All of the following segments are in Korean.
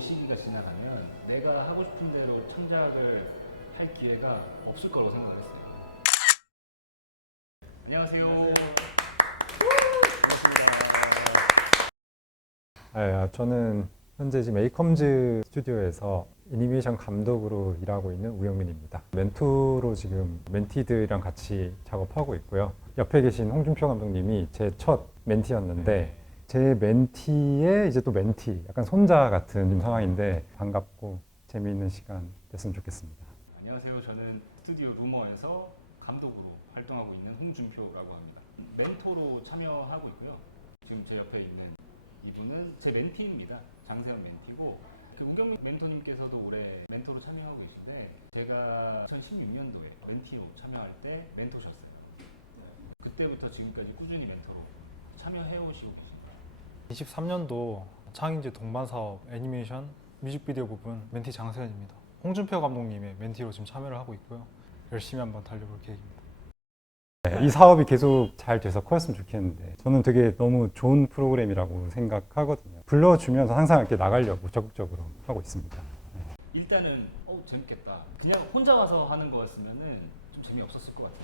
이 시기가 지나가면 내가 하고 싶은 대로 창작을 할 기회가 없을 거라고 생각을 했어요. 안녕하세요. 네, 저는 현재 지금 에이컴즈 스튜디오에서 애니메이션 감독으로 일하고 있는 우영민입니다. 멘토로 지금 멘티들이랑 같이 작업하고 있고요. 옆에 계신 홍준표 감독님이 제 첫 멘티였는데 제 멘티의 이제 또 멘티, 약간 손자 같은 좀 상황인데 반갑고 재미있는 시간 됐으면 좋겠습니다. 안녕하세요. 저는 스튜디오 루머에서 감독으로 활동하고 있는 홍준표라고 합니다. 멘토로 참여하고 있고요. 지금 제 옆에 있는 이분은 제 멘티입니다. 장세현 멘티고, 그 우경민 멘토님께서도 올해 멘토로 참여하고 계신데, 제가 2016년도에 멘티로 참여할 때 멘토셨어요. 그때부터 지금까지 꾸준히 멘토로 참여해오시고 계십니다. 23년도 창인제 동반사업 애니메이션 뮤직비디오 부분 멘티 장세현입니다. 홍준표 감독님의 멘티로 지금 참여를 하고 있고요. 열심히 한번 달려볼 계획입니다. 이 사업이 계속 잘 돼서 커졌으면 좋겠는데 저는 되게 너무 좋은 프로그램이라고 생각하거든요. 불러주면서 항상 이렇게 나가려고 적극적으로 하고 있습니다. 일단은 재밌겠다. 그냥 혼자 와서 하는 거였으면은 좀 재미없었을 것 같아요.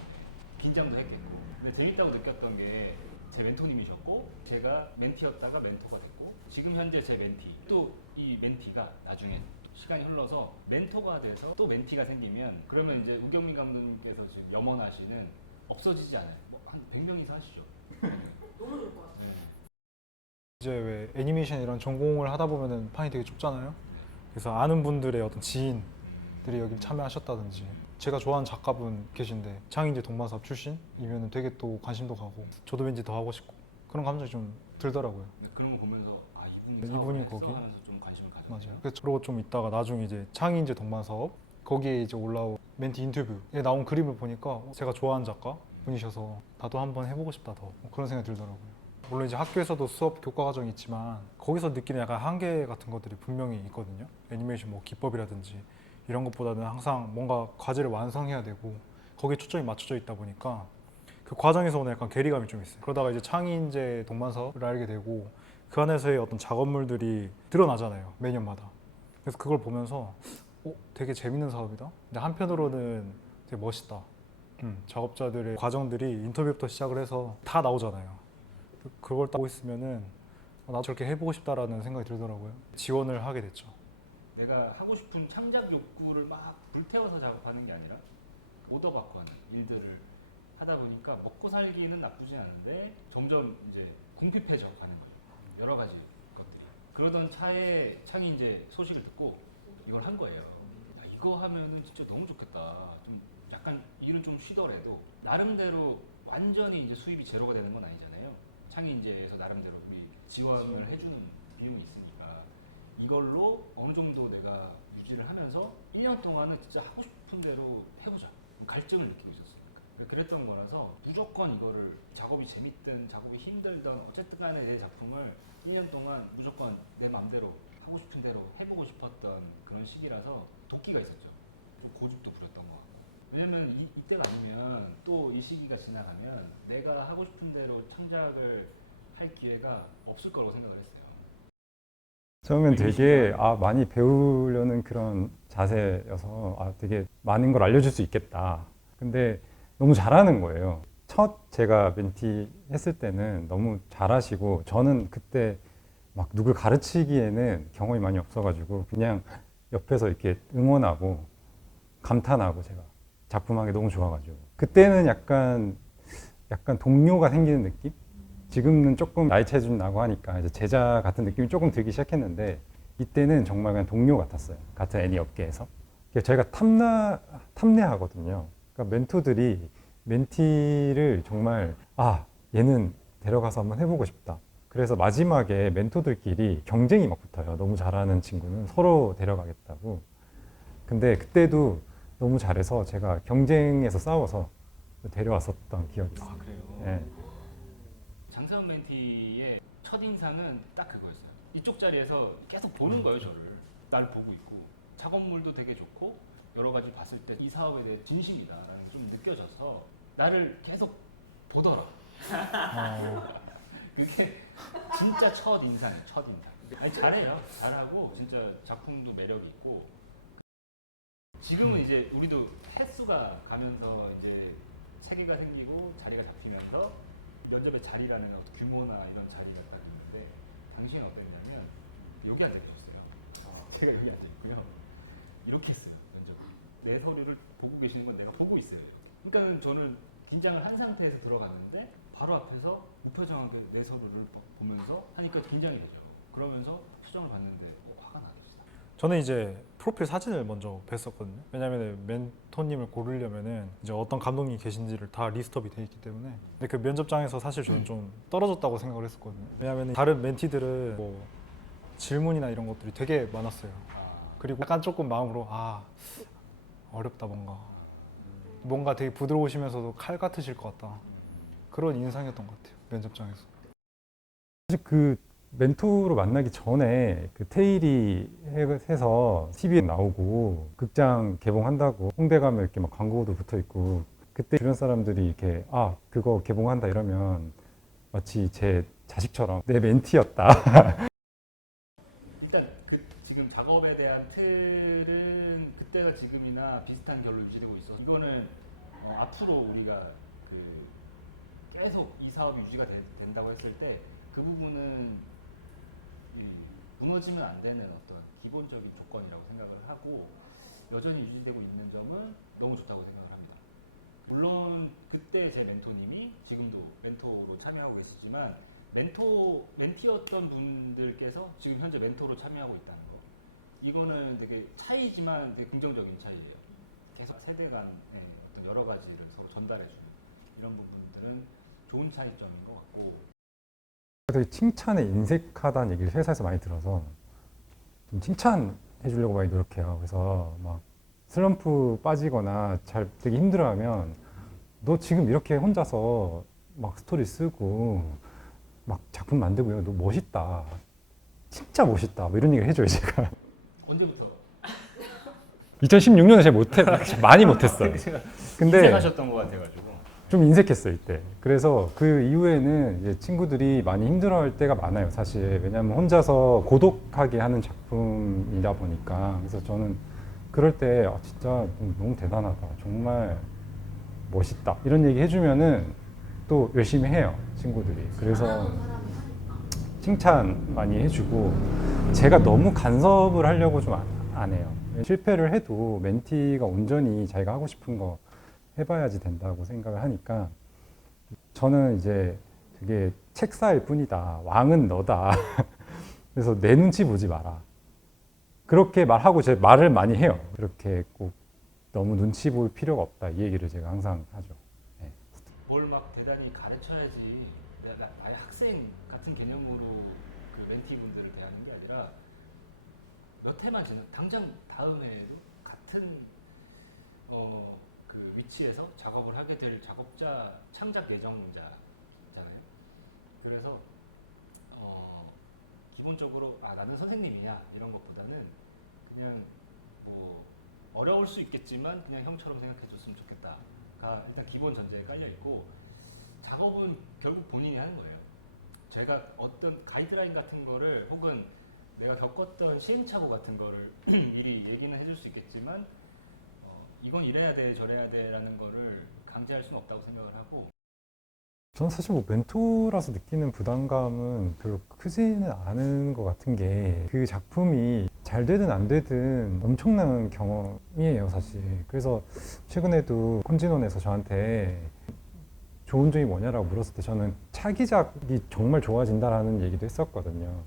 긴장도 했겠고. 근데 재밌다고 느꼈던 게 제 멘토님이셨고, 제가 멘티였다가 멘토가 됐고, 지금 현재 제 멘티, 또 이 멘티가 나중에 시간이 흘러서 멘토가 돼서 또 멘티가 생기면, 그러면 이제 우경민 감독님께서 지금 염원하시는 없어지지 않아요. 한 100명 이상 하시죠. 너무 좋을 것 같아요. 네. 이제 왜 애니메이션 이런 전공을 하다 보면은 판이 되게 좁잖아요. 그래서 아는 분들의 어떤 지인들이 여기 참여하셨다든지, 제가 좋아하는 작가분 계신데 창인제 동반사업 출신이면 되게 또 관심도 가고 저도 왠지 더 하고 싶고 그런 감정이 좀 들더라고요. 그런 거 보면서 이분이 네, 사업을 이분이 했어 거기? 하면서 좀 관심을 가져요. 맞아요. 그래서 그러고 좀 있다가 나중에 이제 창인제 동반사업 거기에 이제 올라온 멘티 인터뷰에 나온 그림을 보니까 제가 좋아하는 작가 분이셔서 나도 한번 해보고 싶다 더 그런 생각이 들더라고요. 물론 이제 학교에서도 수업 교과 과정이 있지만 거기서 느끼는 약간 한계 같은 것들이 분명히 있거든요. 애니메이션 뭐 기법이라든지 이런 것보다는 항상 뭔가 과제를 완성해야 되고 거기에 초점이 맞춰져 있다 보니까 그 과정에서 오는 약간 괴리감이 좀 있어요. 그러다가 이제 창의인재 동반사업을 알게 되고 그 안에서의 어떤 작업물들이 드러나잖아요, 매년마다. 그래서 그걸 보면서 되게 재밌는 사업이다. 근데 한편으로는 되게 멋있다. 작업자들의 과정들이 인터뷰부터 시작을 해서 다 나오잖아요. 그걸 따고 있으면은 나도 저렇게 해보고 싶다라는 생각이 들더라고요. 지원을 하게 됐죠. 내가 하고 싶은 창작 욕구를 막 불태워서 작업하는 게 아니라 오더 받고 하는 일들을 하다 보니까 먹고 살기는 나쁘지 않은데 점점 이제 궁핍해져 가는 거예요. 여러 가지 것들이. 그러던 차에 창이 이제 소식을 듣고 이걸 한 거예요. 이거 하면은 진짜 너무 좋겠다. 좀 약간 일은 좀 쉬더라도 나름대로 완전히 이제 수입이 제로가 되는 건 아니잖아요. 창의인재에서 나름대로 우리 지원을 해주는 비용이 있으니까 이걸로 어느 정도 내가 유지를 하면서 1년 동안은 진짜 하고 싶은 대로 해보자. 갈증을 느끼고 있었으니까. 그랬던 거라서 무조건 이거를 작업이 재밌든 작업이 힘들든 어쨌든 간에 내 작품을 1년 동안 무조건 내 맘대로 하고 싶은 대로 해보고 싶었던 그런 시기라서 도끼가 있었죠. 좀 고집도 부렸던 것 같고. 왜냐면 이때가 아니면 또 이 시기가 지나가면 내가 하고 싶은 대로 창작을 할 기회가 없을 거라고 생각을 했어요. 처음엔 되게 많이 배우려는 그런 자세여서 되게 많은 걸 알려줄 수 있겠다. 근데 너무 잘하는 거예요. 첫 제가 멘티 했을 때는 너무 잘하시고 저는 그때 막 누굴 가르치기에는 경험이 많이 없어가지고 그냥 옆에서 이렇게 응원하고 감탄하고 제가 작품한 게 너무 좋아가지고 그때는 약간 동료가 생기는 느낌? 지금은 조금 나이 차이 좀 나고 하니까 이제 제자 같은 느낌이 조금 들기 시작했는데 이때는 정말 그냥 동료 같았어요. 같은 애니 업계에서. 저희가 탐내하거든요. 그러니까 멘토들이 멘티를 정말 얘는 데려가서 한번 해보고 싶다. 그래서 마지막에 멘토들끼리 경쟁이 막 붙어요. 너무 잘하는 친구는 서로 데려가겠다고. 근데 그때도 너무 잘해서 제가 경쟁에서 싸워서 데려왔었던 기억이 있어요. 그래요? 네. 장세현 멘티의 첫인상은 딱 그거였어요. 이쪽 자리에서 계속 보는 거예요, 저를. 날 보고 있고 작업물도 되게 좋고 여러 가지 봤을 때 이 사업에 대해 진심이다라는 게 좀 느껴져서 나를 계속 보더라. 그게 진짜 첫인상이에요, 첫인상. 아니 잘해요. 잘하고 진짜 작품도 매력이 있고 지금은 이제 우리도 횟수가 가면서 이제 체계가 생기고 자리가 잡히면서 면접의 자리라는 어떤 규모나 이런 자리가 딱 있는데 당신은 어땠냐면 여기 앉아 계셨어요. 제가 여기 앉아 있고요. 이렇게 했어요. 면접. 내 서류를 보고 계시는 건 내가 보고 있어요. 그러니까 저는 긴장을 한 상태에서 들어갔는데 바로 앞에서 무표정하게 내 서류를 보면서 하니까 긴장이 되죠. 그러면서 표정을 봤는데 화가 나요. 저는 이제 프로필 사진을 먼저 뵀었거든요. 왜냐하면 멘토님을 고르려면은 이제 어떤 감독님이 계신지를 다 리스트업이 돼 있기 때문에. 근데 그 면접장에서 사실 저는 좀 떨어졌다고 생각을 했었거든요. 왜냐하면 다른 멘티들은 뭐 질문이나 이런 것들이 되게 많았어요. 그리고 약간 조금 마음으로 어렵다 뭔가 되게 부드러우시면서도 칼 같으실 것 같다. 그런 인상이었던 것 같아요. 면접장에서. 사실 그 멘토로 만나기 전에 그 테일이 해서 TV에 나오고 극장 개봉한다고 홍대 가면 이렇게 막 광고도 붙어 있고 그때 주변 사람들이 이렇게 그거 개봉한다 이러면 마치 제 자식처럼 내 멘티였다. 일단 그 지금 작업에 대한 틀은 그때가 지금이나 비슷한 결로 유지되고 있어. 이거는 앞으로 우리가 그 계속 이 사업이 유지가 된다고 했을 때 그 부분은 무너지면 안 되는 어떤 기본적인 조건이라고 생각을 하고 여전히 유지되고 있는 점은 너무 좋다고 생각을 합니다. 물론 그때 제 멘토님이 지금도 멘토로 참여하고 계시지만 멘티였던 분들께서 지금 현재 멘토로 참여하고 있다는 거. 이거는 되게 차이지만 되게 긍정적인 차이예요. 계속 세대 간의 어떤 여러 가지를 서로 전달해주는 이런 부분들은 좋은 차이점인 것 같고. 되게 칭찬에 인색하다는 얘기를 회사에서 많이 들어서 좀 칭찬해 주려고 많이 노력해요. 그래서 막 슬럼프 빠지거나 잘 되게 힘들어하면 너 지금 이렇게 혼자서 막 스토리 쓰고 막 작품 만들고 너 멋있다. 진짜 멋있다. 뭐 이런 얘기를 해줘요, 제가. 언제부터? 2016년에 많이 못했어요. 근데 인색하셨던 것 같아가지고. 좀 인색했어요, 이때. 그래서 그 이후에는 이제 친구들이 많이 힘들어할 때가 많아요, 사실. 왜냐하면 혼자서 고독하게 하는 작품이다 보니까. 그래서 저는 그럴 때 진짜 너무 대단하다. 정말 멋있다. 이런 얘기 해주면은 또 열심히 해요, 친구들이. 그래서 칭찬 많이 해주고 제가 너무 간섭을 하려고 좀 안 해요. 실패를 해도 멘티가 온전히 자기가 하고 싶은 거 해봐야지 된다고 생각을 하니까 저는 이제 되게 책사일 뿐이다. 왕은 너다. 그래서 내 눈치 보지 마라. 그렇게 말하고 제 말을 많이 해요. 그렇게 꼭 너무 눈치 볼 필요가 없다. 이 얘기를 제가 항상 하죠. 네. 뭘 막 대단히 가르쳐야지 나의 학생 같은 개념으로 그 멘티분들을 대하는 게 아니라 몇 해만 지나 당장 다음 해에도 같은 그 위치에서 작업을 하게 될 작업자 창작 예정자잖아요. 그래서 기본적으로 나는 선생님이야 이런 것보다는 그냥 뭐 어려울 수 있겠지만 그냥 형처럼 생각해줬으면 좋겠다가 일단 기본 전제에 깔려 있고 작업은 결국 본인이 하는 거예요. 제가 어떤 가이드라인 같은 거를 혹은 내가 겪었던 시행착오 같은 거를 미리 얘기는 해줄 수 있겠지만 이건 이래야 돼 저래야 돼 라는 거를 강제할 수는 없다고 생각을 하고. 저는 사실 뭐 멘토라서 느끼는 부담감은 별로 크지는 않은 것 같은 게 그 작품이 잘 되든 안 되든 엄청난 경험이에요, 사실. 그래서 최근에도 콘진원에서 저한테 좋은 점이 뭐냐라고 물었을 때 저는 차기작이 정말 좋아진다라는 얘기도 했었거든요.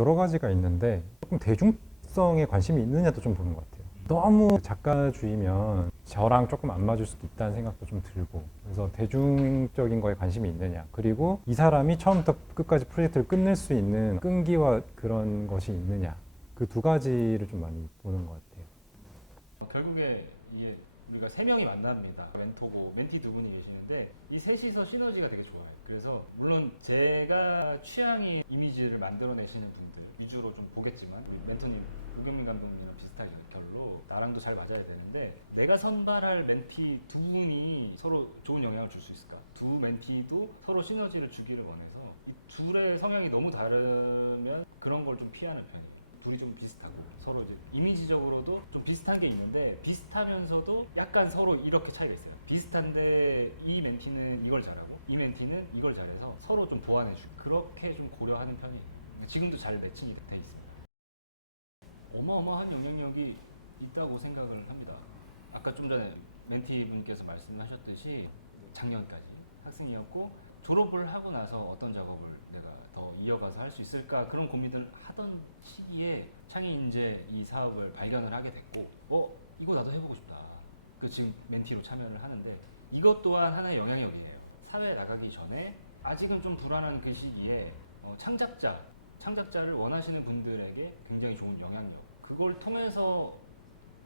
여러 가지가 있는데 조금 대중성에 관심이 있느냐도 좀 보는 것 같아요. 너무 작가주의면 저랑 조금 안 맞을 수도 있다는 생각도 좀 들고, 그래서 대중적인 거에 관심이 있느냐, 그리고 이 사람이 처음부터 끝까지 프로젝트를 끝낼 수 있는 끈기와 그런 것이 있느냐, 그 두 가지를 좀 많이 보는 것 같아요. 결국에 이게 우리가 세 명이 만납니다. 멘토고 멘티 두 분이 계시는데 이 셋이서 시너지가 되게 좋아요. 그래서 물론 제가 취향이 이미지를 만들어내시는 분들 위주로 좀 보겠지만 멘토님 우경민 감독님이랑 비슷하게 결로 나랑도 잘 맞아야 되는데 내가 선발할 멘티 두 분이 서로 좋은 영향을 줄 수 있을까? 두 멘티도 서로 시너지를 주기를 원해서 이 둘의 성향이 너무 다르면 그런 걸 좀 피하는 편이에요. 둘이 좀 비슷하고 서로 이제 이미지적으로도 좀 비슷한 게 있는데 비슷하면서도 약간 서로 이렇게 차이가 있어요. 비슷한데 이 멘티는 이걸 잘하고 이 멘티는 이걸 잘해서 서로 좀 보완해주고 그렇게 좀 고려하는 편이에요. 근데 지금도 잘 매칭이 돼 있어요. 어마어마한 영향력이 있다고 생각을 합니다. 아까 좀 전에 멘티 분께서 말씀하셨듯이 작년까지 학생이었고 졸업을 하고 나서 어떤 작업을 내가 더 이어가서 할 수 있을까 그런 고민을 하던 시기에 창의인재 이 사업을 발견을 하게 됐고 이거 나도 해보고 싶다. 그 지금 멘티로 참여를 하는데 이것 또한 하나의 영향력이에요. 사회에 나가기 전에 아직은 좀 불안한 그 시기에 창작자를 원하시는 분들에게 굉장히 좋은 영향력 그걸 통해서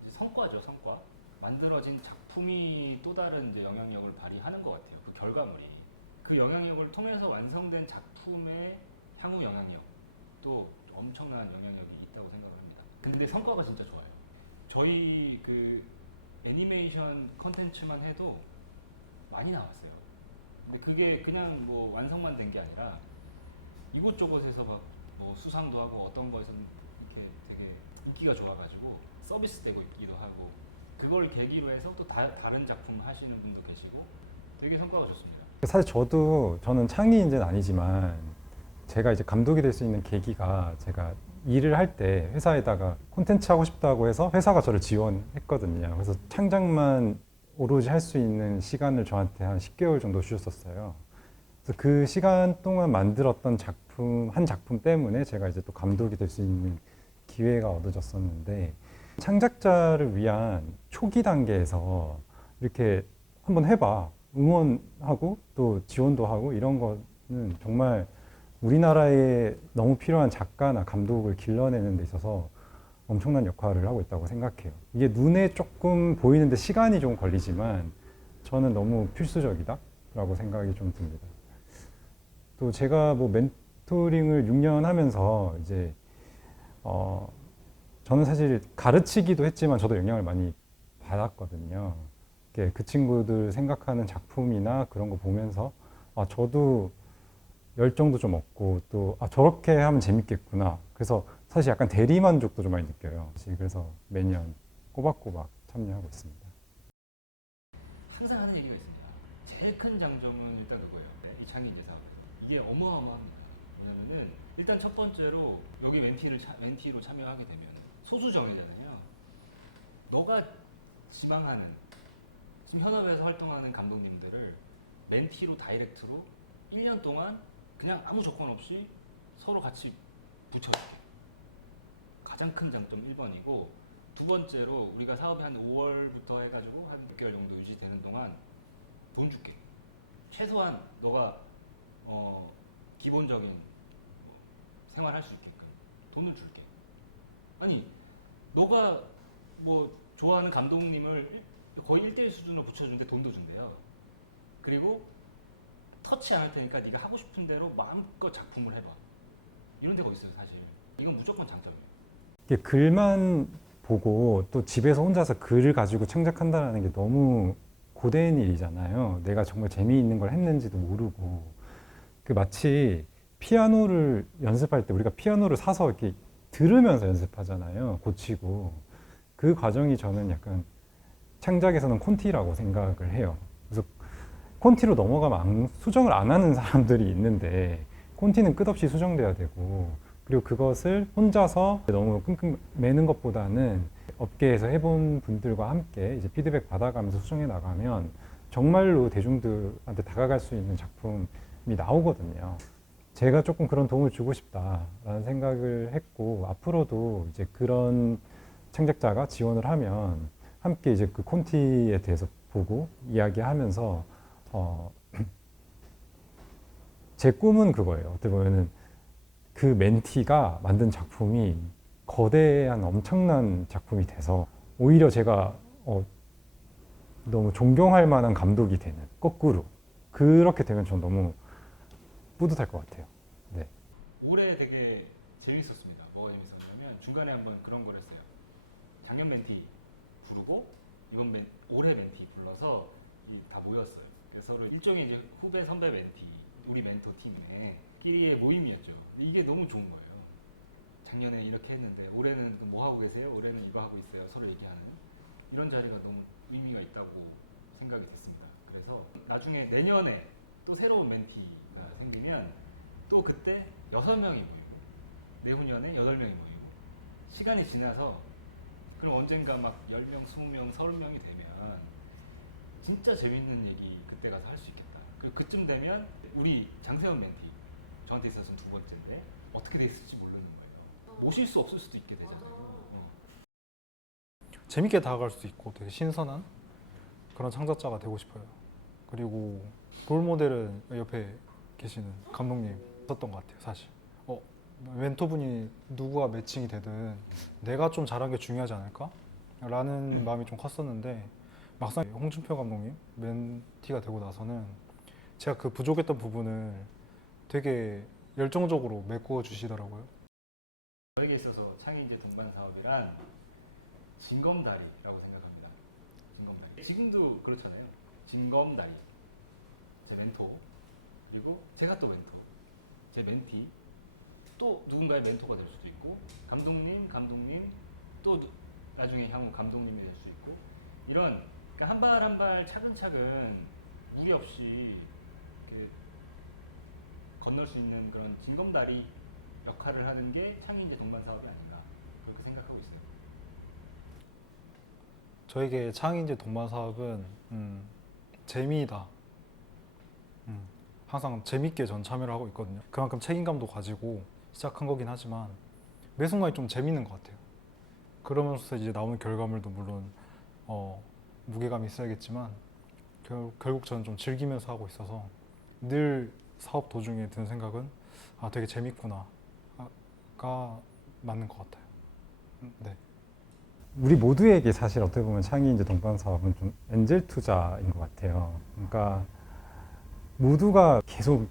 이제 성과죠. 성과 만들어진 작품이 또 다른 이제 영향력을 발휘하는 것 같아요. 그 결과물이 그 영향력을 통해서 완성된 작품의 향후 영향력도 엄청난 영향력이 있다고 생각을 합니다. 근데 성과가 진짜 좋아요. 저희 그 애니메이션 컨텐츠만 해도 많이 나왔어요. 근데 그게 그냥 뭐 완성만 된 게 아니라 이곳저곳에서 막 뭐 수상도 하고 어떤 거에서는 이렇게 되게 인기가 좋아가지고 서비스 되고 있기도 하고 그걸 계기로 해서 또 다른 작품 하시는 분도 계시고 되게 성과가 좋습니다. 사실 저는 창의인재는 아니지만 제가 이제 감독이 될 수 있는 계기가 제가 일을 할 때 회사에다가 콘텐츠 하고 싶다고 해서 회사가 저를 지원했거든요. 그래서 창작만 오로지 할 수 있는 시간을 저한테 한 10개월 정도 주셨었어요. 그래서 그 시간 동안 만들었던 한 작품 때문에 제가 이제 또 감독이 될 수 있는 기회가 얻어졌었는데 창작자를 위한 초기 단계에서 이렇게 한번 해봐. 응원하고 또 지원도 하고 이런 거는 정말 우리나라에 너무 필요한 작가나 감독을 길러내는 데 있어서 엄청난 역할을 하고 있다고 생각해요. 이게 눈에 조금 보이는데 시간이 좀 걸리지만 저는 너무 필수적이다라고 생각이 좀 듭니다. 또 제가 뭐 멘토링을 6년 하면서 이제 저는 사실 가르치기도 했지만 저도 영향을 많이 받았거든요. 그 친구들 생각하는 작품이나 그런 거 보면서 저도 열정도 좀 얻고 또 저렇게 하면 재밌겠구나. 그래서 사실 약간 대리만족도 좀 많이 느껴요. 그래서 매년 꼬박꼬박 참여하고 있습니다. 항상 하는 얘기가 있습니다. 제일 큰 장점은 일단 그거예요. 이 창의인재 사업 이게 어마어마합니다. 왜냐면은 일단 첫 번째로 여기 멘티로 참여하게 되면 소수 정예잖아요. 너가 지망하는 지금 현업에서 활동하는 감독님들을 멘티로 다이렉트로 1년 동안 그냥 아무 조건 없이 서로 같이 붙여줄게. 가장 큰 장점 1번이고 두 번째로 우리가 사업이 한 5월부터 해가지고 한 몇 개월 정도 유지되는 동안 돈 줄게. 최소한 너가 기본적인 생활할 수 있게끔 돈을 줄게. 아니 너가 뭐 좋아하는 감독님을 거의 1대1 수준으로 붙여주는데 돈도 준대요. 그리고 터치 안 할 테니까 네가 하고 싶은 대로 마음껏 작품을 해봐. 이런 데가 있어요 사실. 이건 무조건 장점이에요. 이게 글만 보고 또 집에서 혼자서 글을 가지고 창작한다는 게 너무 고된 일이잖아요. 내가 정말 재미있는 걸 했는지도 모르고. 마치 피아노를 연습할 때 우리가 피아노를 사서 이렇게 들으면서 연습하잖아요. 고치고. 그 과정이 저는 약간 창작에서는 콘티라고 생각을 해요. 그래서 콘티로 넘어가면 수정을 안 하는 사람들이 있는데 콘티는 끝없이 수정돼야 되고 그리고 그것을 혼자서 너무 끙끙 매는 것보다는 업계에서 해본 분들과 함께 이제 피드백 받아가면서 수정해 나가면 정말로 대중들한테 다가갈 수 있는 작품이 나오거든요. 제가 조금 그런 도움을 주고 싶다라는 생각을 했고 앞으로도 이제 그런 창작자가 지원을 하면 함께 이제 그 콘티에 대해서 보고 이야기하면서 제 꿈은 그거예요. 어떻게 보면은 그 멘티가 만든 작품이 거대한 엄청난 작품이 돼서 오히려 제가 너무 존경할 만한 감독이 되는, 거꾸로 그렇게 되면 전 너무 뿌듯할 것 같아요. 네. 올해 되게 재밌었습니다. 뭐가 재밌었냐면 중간에 한번 그런 걸 했어요. 작년 멘티 부르고 올해 멘티 불러서 다 모였어요. 그래서 서로 일종의 이제 후배 선배 멘티, 우리 멘토 팀의 끼리의 모임이었죠. 근데 이게 너무 좋은 거예요. 작년에 이렇게 했는데 올해는 뭐 하고 계세요? 올해는 이거 하고 있어요. 서로 얘기하는 이런 자리가 너무 의미가 있다고 생각이 됐습니다. 그래서 나중에 내년에 또 새로운 멘티가 생기면 또 그때 6명이 모이고 내후년에 8명이 모이고 시간이 지나서 그럼 언젠가 막 10명, 20명, 30명이 되면 진짜 재밌는 얘기 그때 가서 할 수 있겠다. 그쯤 되면 우리 장세현 멘티 저한테 있어서는 2번째인데 어떻게 됐을지 모르는 거예요. 모실 수 없을 수도 있게 되잖아요. 재밌게 다가갈 수도 있고 되게 신선한 그런 창작자가 되고 싶어요. 그리고 롤 모델은 옆에 계시는 감독님 있었던 것 같아요. 사실 멘토분이 누구와 매칭이 되든 내가 좀 잘한 게 중요하지 않을까? 라는 마음이 좀 컸었는데 막상 홍준표 감독님 멘티가 되고 나서는 제가 그 부족했던 부분을 되게 열정적으로 메꾸어 주시더라고요. 저에게 있어서 창의인재 동반 사업이란 징검다리라고 생각합니다. 징검다리. 지금도 그렇잖아요. 징검다리. 제 멘토 그리고 제가 또 멘토, 제 멘티, 또 누군가의 멘토가 될 수도 있고 감독님 또 나중에 향후 감독님이 될 수 있고 이런 그러니까 한 발 한 발 차근차근 무리 없이 이렇게 건널 수 있는 그런 징검다리 역할을 하는 게 창의인재 동반 사업이 아닌가 그렇게 생각하고 있어요. 저에게 창의인재 동반 사업은 재미이다. 항상 재밌게 전 참여를 하고 있거든요. 그만큼 책임감도 가지고 시작한 거긴 하지만 매 순간이 좀 재밌는 것 같아요. 그러면서 이제 나오는 결과물도 물론 무게감이 있어야겠지만 결국 저는 좀 즐기면서 하고 있어서 늘 사업 도중에 드는 생각은 되게 재밌구나가 맞는 것 같아요. 네. 우리 모두에게 사실 어떻게 보면 창의인재 동반 사업은 좀 엔젤 투자인 것 같아요. 그러니까 모두가 계속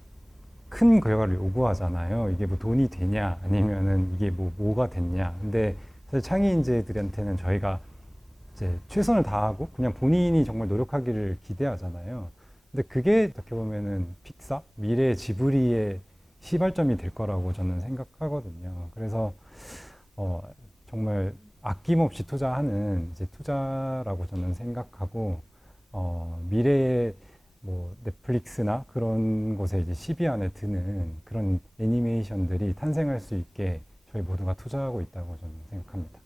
큰 결과를 요구하잖아요. 이게 뭐 돈이 되냐, 아니면은 이게 뭐가 됐냐. 근데 사실 창의인재들한테는 저희가 이제 최선을 다하고 그냥 본인이 정말 노력하기를 기대하잖아요. 근데 그게 어떻게 보면은 픽사, 미래의 지브리의 시발점이 될 거라고 저는 생각하거든요. 그래서 정말 아낌없이 투자하는 이제 투자라고 저는 생각하고 미래의 뭐 넷플릭스나 그런 곳에 이제 10위 안에 드는 그런 애니메이션들이 탄생할 수 있게 저희 모두가 투자하고 있다고 저는 생각합니다.